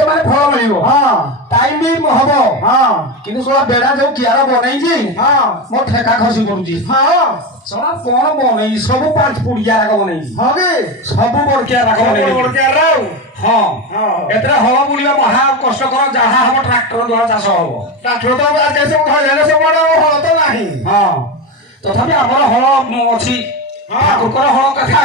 ତ ମାନେ ଫଳ ମିଳିବ ହଁ ଟାଇମ ବି ହବ ହଁ କିନ୍ତୁ ଶଳା ବେଡା ଯୋଉ କିଆର ବନେଇଛି ହଁ ମୋ ଠେକା ଖସି ପଡୁଛି ହଁ ଶଳା କଣ ବନେଇଛି ସବୁ 5 ଫୁଟିଆ ରାଗ ବନେଇଛି ହଁ କି ସବୁ ବଡକିଆ ରାଗ ବନେଇଛି ରାଉ ହଁ ହଁ ଏଥିରେ ହଳ ବୁଲିବା ମହା କଷ୍ଟକର ଯାହା ହବ ଟ୍ରାକ୍ଟର ଦ୍ୱାରା ଚାଷ ହବ ଟ୍ରାକ୍ଟର ତ ଆଜି ସବୁ ଧଇଲେଣି ସବୁଆଡେ ହଳ ତ ନାହିଁ ହଁ ତଥାପି ଆମର ହଳ ଅଛି ଠାକୁରଙ୍କର ହଳ କଥା